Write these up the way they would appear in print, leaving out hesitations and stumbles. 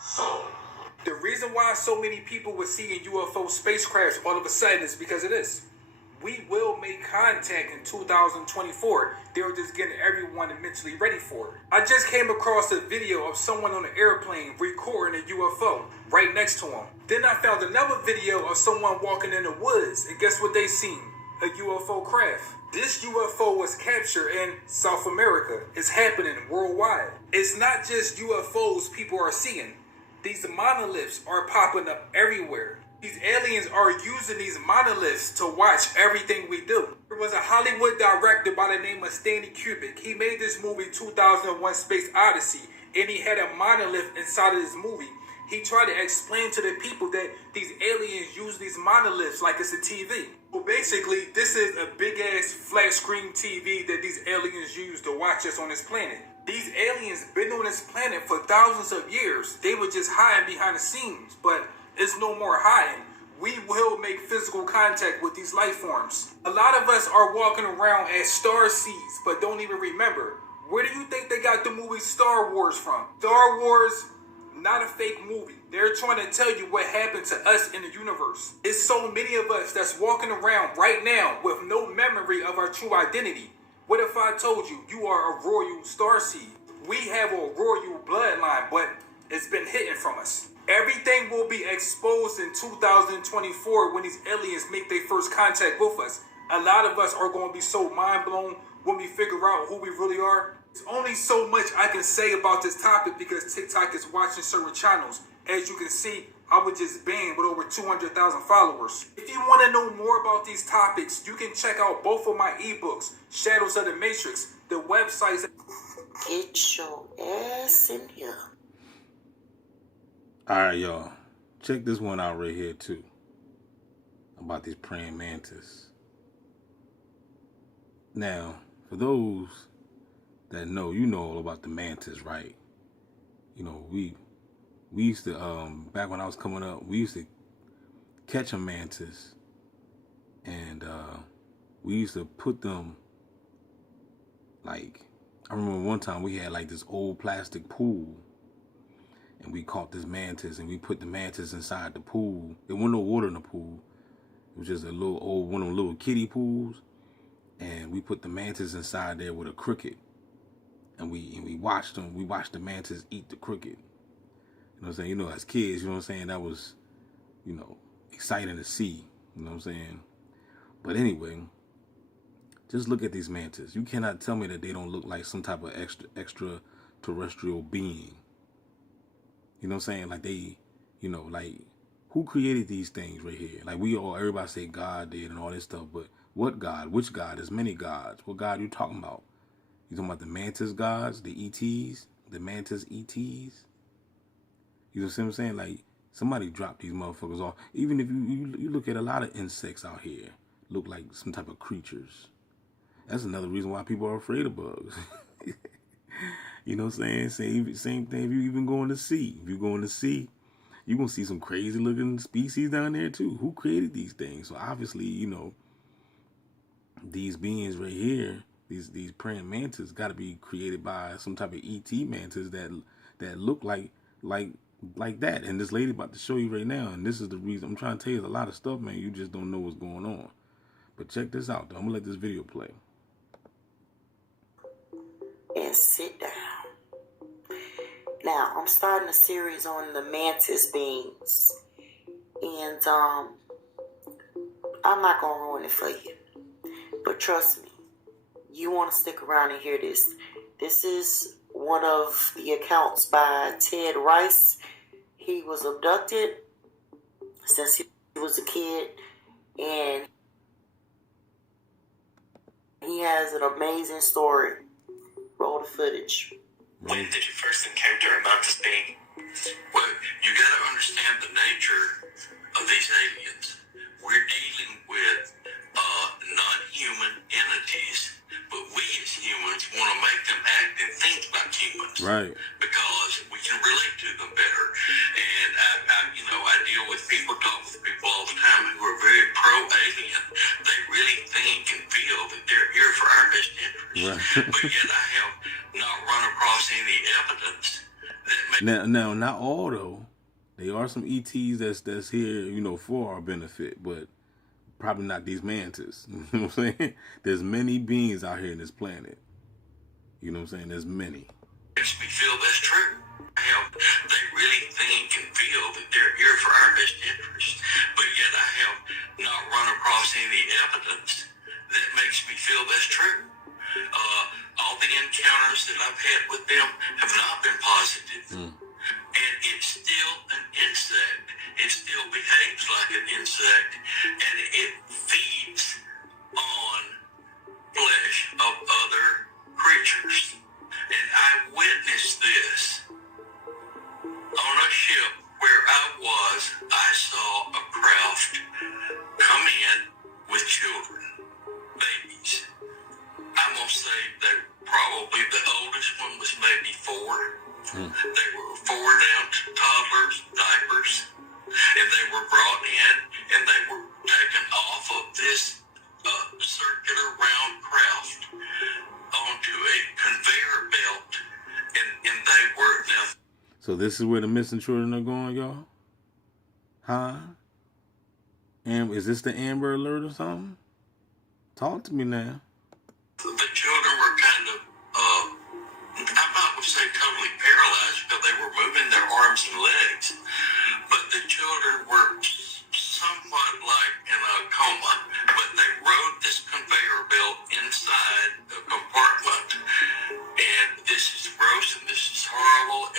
So, the reason why so many people were seeing UFO spacecrafts all of a sudden is because of this. We will make contact in 2024. They're just getting everyone mentally ready for it. I just came across a video of someone on an airplane recording a UFO right next to him. Then I found another video of someone walking in the woods, and guess what they seen? A UFO craft. This UFO was captured in South America. It's happening worldwide. It's not just UFOs people are seeing. These monoliths are popping up everywhere. These aliens are using these monoliths to watch everything we do. There was a Hollywood director by the name of Stanley Kubrick. He made this movie 2001 Space Odyssey, and he had a monolith inside of this movie. He tried to explain to the people that these aliens use these monoliths like it's a TV. Well, basically, this is a big-ass flat screen TV that these aliens use to watch us on this planet. These aliens been on this planet for thousands of years. They were just hiding behind the scenes, but it's no more hiding. We will make physical contact with these life forms. A lot of us are walking around as star seeds, but don't even remember. Where do you think they got the movie Star Wars from? Star Wars, not a fake movie. They're trying to tell you what happened to us in the universe. It's so many of us that's walking around right now with no memory of our true identity. What if I told you you are a royal star seed? We have a royal bloodline, but it's been hidden from us. Everything will be exposed in 2024 when these aliens make their first contact with us. A lot of us are going to be so mind blown when we figure out who we really are. There's only so much I can say about this topic because TikTok is watching certain channels. As you can see, I was just banned with over 200,000 followers. If you want to know more about these topics, you can check out both of my ebooks, Shadows of the Matrix, the websites. Get your ass in here. Alright, y'all. Check this one out right here, too. About these praying mantis. Now, for those that know, you know all about the mantis, right? You know, we used to, back when I was coming up, we used to catch a mantis. And we used to put them, like, I remember one time we had like this old plastic pool. And we caught this mantis and we put the mantis inside the pool. There wasn't no water in the pool. It was just a little old, one of them little kiddie pools. And we put the mantis inside there with a cricket. And we watched them. We watched the mantis eat the cricket. You know what I'm saying? You know, as kids, you know what I'm saying? That was, you know, exciting to see. You know what I'm saying? But anyway, just look at these mantis. You cannot tell me that they don't look like some type of extraterrestrial being. You know what I'm saying? Like they, you know, like who created these things right here? Like everybody say God did and all this stuff, but what God? Which God? There's many gods. What God are you talking about? You talking about the mantis gods, the ETs, the mantis ETs? You know what I'm saying? Like somebody dropped these motherfuckers off. Even if you look at a lot of insects out here, look like some type of creatures. That's another reason why people are afraid of bugs. You know what I'm saying? Same thing if you even go in the sea. If you go in the sea, you're going to see some crazy looking species down there too. Who created these things? So obviously, you know, these beings right here, these praying mantis got to be created by some type of ET mantis that look like that. And this lady about to show you right now, and this is the reason I'm trying to tell you a lot of stuff, man. You just don't know what's going on. But check this out, though. I'm going to let this video play. And sit down. Now, I'm starting a series on the mantis beings. And I'm not going to ruin it for you. But trust me, you want to stick around and hear this. This is one of the accounts by Ted Rice. He was abducted since he was a kid. And he has an amazing story. Roll the footage. When did you first encounter a mantis being? Well, you got to understand the nature of these aliens. We're dealing with non-human entities, but we as humans want to make them act and think like humans. Right. Because we can relate to them better. And I deal with people, talk with people all the time who are very pro-alien. They really think and feel that they're here for our best interest. Right. But yet I have not run across any evidence that Now, not all though. There are some ETs that's here, for our benefit, but probably not these mantis. You know what I'm saying? There's many beings out here in this planet. You know what I'm saying? There's many. Makes me feel that's true. How they really think and feel that they're here for our best interest, but yet I have not run across any evidence that makes me feel that's true. All the encounters that I've had with them have not been positive. And it's still an insect. It still behaves like an insect, and it feeds on flesh of other creatures. And I witnessed this on a ship where I was. I saw a craft come in with children, babies. I'm going to say that probably the oldest one was maybe 4. They were 4 down to toddlers, diapers, and they were brought in and they were taken off of this circular round craft onto a conveyor belt, and they were now. So this is where the missing children are going, y'all? Huh? And is this the Amber Alert or something? Talk to me now. The children were kind of, I'm not going to say totally paralyzed because they were moving their arms and legs, but the children were somewhat like in a coma, but they rode this conveyor belt inside a compartment, and this is gross and this is horrible, but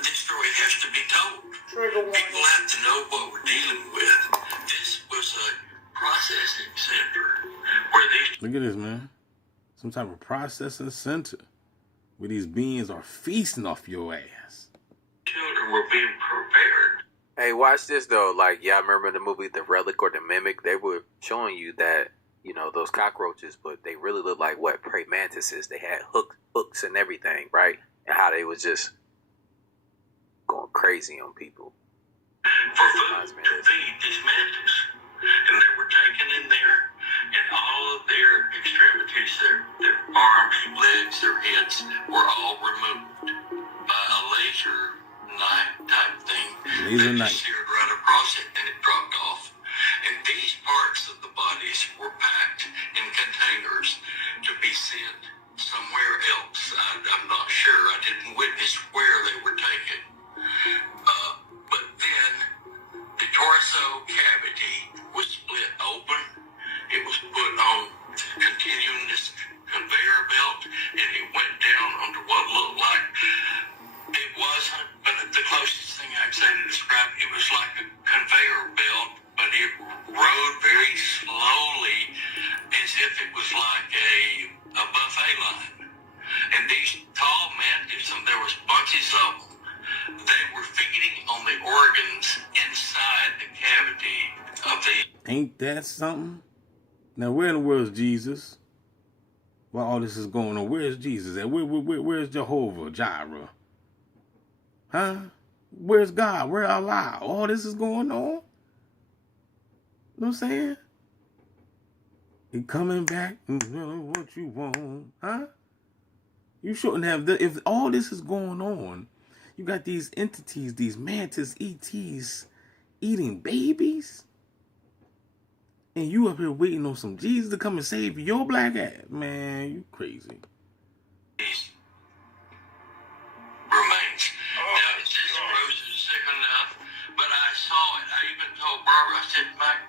this story has to be told. People have to know what we're dealing with. This was a processing center where these... Look at this, man. Some type of processing center where these beings are feasting off your ass. children were being prepared. Hey, watch this though. Like, y'all remember the movie The Relic or The Mimic? They were showing you that, those cockroaches, but they really look like what praying mantises. They had hooks and everything, right? And how they was just going crazy on people. For food to feed these mantis. And they were taken in there, and all of their extremities, their arms, legs, their heads, were all removed by a laser knife type thing. Laser that knife. Seared right across it, and it dropped off. And these parts of the bodies were packed in containers to be sent somewhere else. I'm not sure. I didn't witness where they were taken. But then the torso cavity was split open. It was put on continuing this conveyor belt, and it went down onto what looked like, it wasn't, but the closest thing I'd say to describe it was like a conveyor belt, but it rode very slowly as if it was like a buffet line. And these tall mantis, and there was bunches of them, they were feeding on the organs inside the cavity of the... Ain't that something? Now, where in the world is Jesus? While all this is going on, where's Jesus at? Where's Jehovah Jireh? Huh? Where's God? Where Allah? All this is going on? You know what I'm saying? He coming back and doing what you want. Huh? You shouldn't have... If all this is going on, you got these entities, these mantis, ETs, eating babies, and you up here waiting on some Jesus to come and save your black ass. Man, you crazy. These remains. Now, it says the rose is sick enough, but I saw it. I even told Barbara, I said, Mike,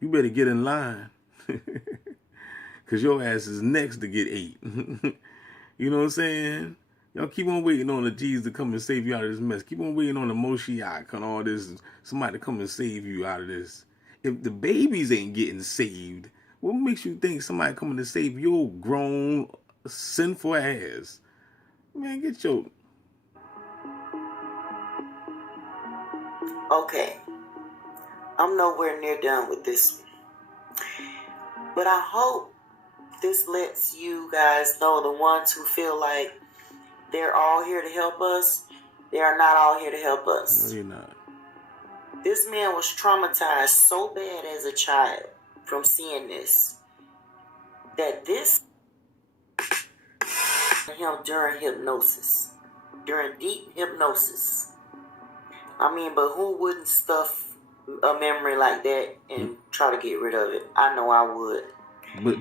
You better get in line. Because your ass is next to get ate. You know what I'm saying? Y'all keep on waiting on the Jesus to come and save you out of this mess. Keep on waiting on the Moshiach and all this. Somebody to come and save you out of this. If the babies ain't getting saved, what makes you think somebody coming to save your grown, sinful ass? Man, get your... Okay. I'm nowhere near done with this one. But I hope this lets you guys know, the ones who feel like they're all here to help us, they are not all here to help us. No, you're not. This man was traumatized so bad as a child from seeing this, that this him during hypnosis, during deep hypnosis. I mean, but who wouldn't stuff a memory like that and try to get rid of it? I know I would.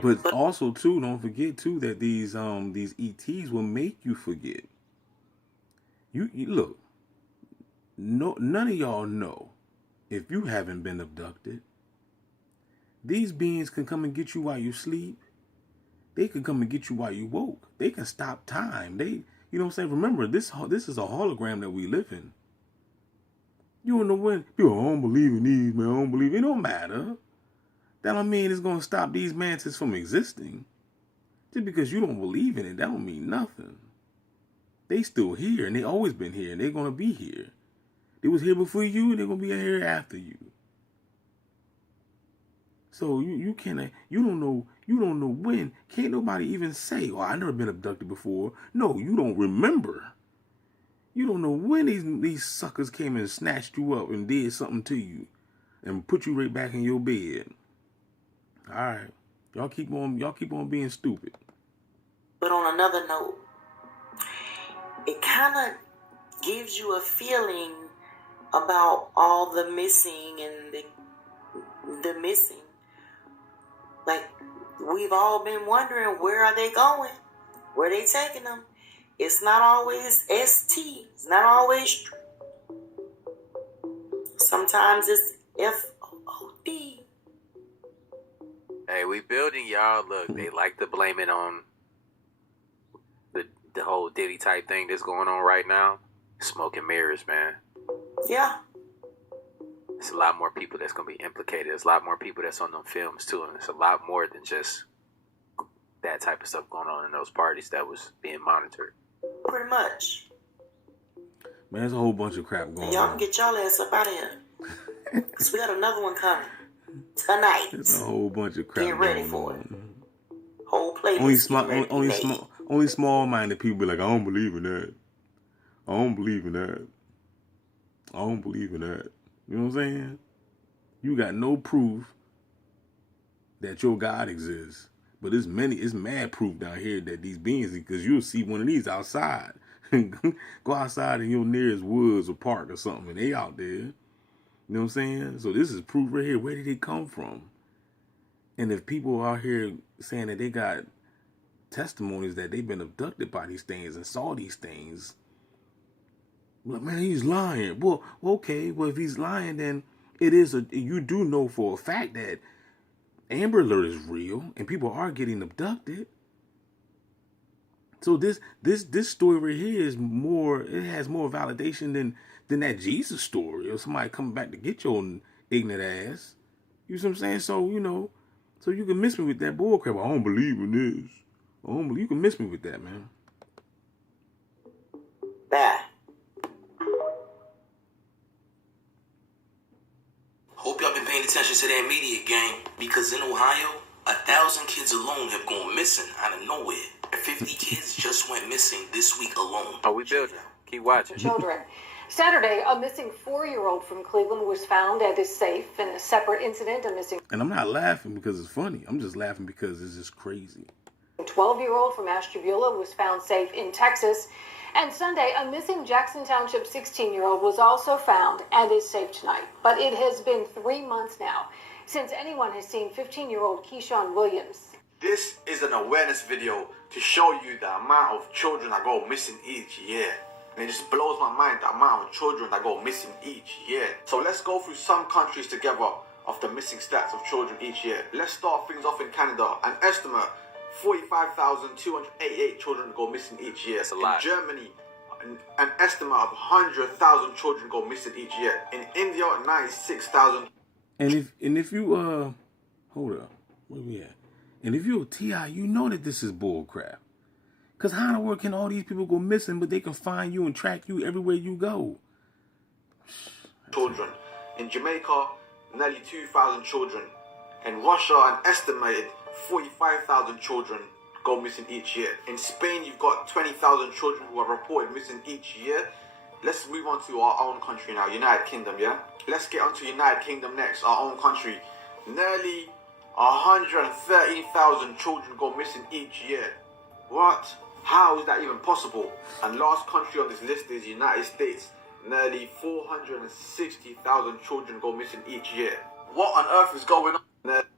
But also too, don't forget too that these ETs will make you forget. You look, no, none of y'all know if you haven't been abducted. These beings can come and get you while you sleep. They can come and get you while you woke. They can stop time. You know what I'm saying? Remember, this is a hologram that we live in. You don't know when. People, I don't believe in these, man. I don't believe. It don't matter. That don't mean it's going to stop these mantis from existing. Just because you don't believe in it, that don't mean nothing. They still here, and they always been here, and they're going to be here. They was here before you, and they're going to be here after you. So you don't know when. Can't nobody even say, oh, I never been abducted before. No, you don't remember. You don't know when these suckers came and snatched you up and did something to you and put you right back in your bed. All right. Y'all keep on being stupid. But on another note, it kind of gives you a feeling about all the missing and the missing. Like, we've all been wondering, where are they going? Where are they taking them? It's not always ST. It's not always. Sometimes it's FOD. Hey, we building y'all. Look, they like to blame it on the whole Diddy type thing that's going on right now. Smoke and mirrors, man. Yeah. There's a lot more people that's going to be implicated. There's a lot more people that's on them films, too. And it's a lot more than just that type of stuff going on in those parties that was being monitored. Pretty much. Man, there's a whole bunch of crap going on. Y'all can get y'all ass up out of here. Because we got another one coming tonight. There's a whole bunch of crap Get ready going for on. it. Whole playlist. Only small-minded people be like, I don't believe in that. I don't believe in that. I don't believe in that. You know what I'm saying? You got no proof that your God exists. But it's mad proof down here that these beings, because you'll see one of these outside. Go outside in your nearest woods or park or something, and they out there. You know what I'm saying? So this is proof right here. Where did they come from? And if people are out here saying that they got testimonies that they've been abducted by these things and saw these things, well, man, he's lying. Well, okay. Well, if he's lying, then you do know for a fact that Amber Alert is real and people are getting abducted. So this story right here is more. It has more validation than that Jesus story or somebody coming back to get your ignorant ass. You see what I'm saying? So so you can miss me with that bullcrap. I don't believe in this. You can miss me with that, man. Bye. Hope y'all been paying attention to that media game, because in Ohio, 1,000 kids alone have gone missing out of nowhere. 50 kids just went missing this week alone. Oh, we building. Keep watching. Children. Saturday, a missing 4-year-old from Cleveland was found at his safe. In a separate incident, a missing... And I'm not laughing because it's funny. I'm just laughing because it's just crazy. 12-year-old from Ashtabula was found safe in Texas. And Sunday, a missing Jackson Township 16-year-old was also found and is safe tonight. But it has been 3 months now since anyone has seen 15-year-old Keyshawn Williams. This is an awareness video to show you the amount of children that go missing each year. And it just blows my mind, the amount of children that go missing each year. So let's go through some countries together of the missing stats of children each year. Let's start things off in Canada. An estimate, 45,288 children go missing each year. That's a lot. In Germany, an estimate of 100,000 children go missing each year. In India, 96,000. And if you hold up, where we at? And if you're a T.I., you know that this is bull crap. Because how in the world can all these people go missing, but they can find you and track you everywhere you go? Children. In Jamaica, nearly 2,000 children. In Russia, an estimated 45,000 children go missing each year. In Spain, you've got 20,000 children who are reported missing each year. Let's move on to our own country now, United Kingdom, yeah? Let's get on to United Kingdom next, our own country. Nearly 113,000 children go missing each year. What? How is that even possible? And last country on this list is United States. Nearly 460,000 children go missing each year. What on earth is going on?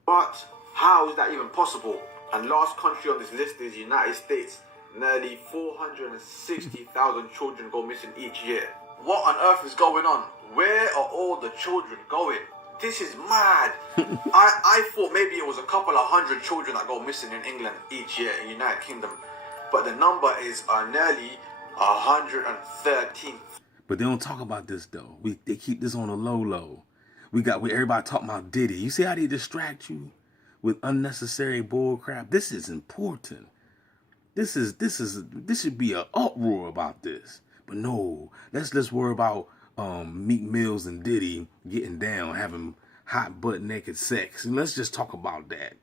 What? How is that even possible? And last country on this list is United States. Nearly 460,000 children go missing each year. What on earth is going on? Where are all the children going? This is mad. I thought maybe it was a couple of hundred children that go missing in England each year in United Kingdom. But the number is nearly 113. But they don't talk about this though. They keep this on the low. Everybody talking about Diddy. You see how they distract you with unnecessary bull crap? This is important. This should be an uproar about this. But no, let's worry about Meek Mills and Diddy getting down, having hot butt naked sex. And let's just talk about that.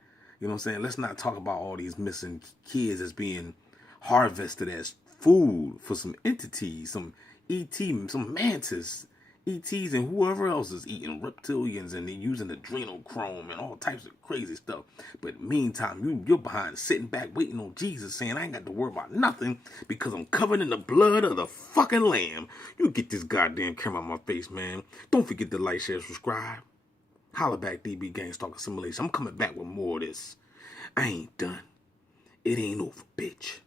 You know what I'm saying? Let's not talk about all these missing kids as being harvested as food for some entities, some ET, some mantis, ETs, and whoever else is eating reptilians and they're using adrenochrome and all types of crazy stuff. But meantime, you're behind sitting back waiting on Jesus saying, I ain't got to worry about nothing because I'm covered in the blood of the fucking Lamb. You get this goddamn camera on my face, man. Don't forget to like, share, subscribe. Holla back, DB Gangs Talk Assimilation. I'm coming back with more of this. I ain't done. It ain't over, bitch.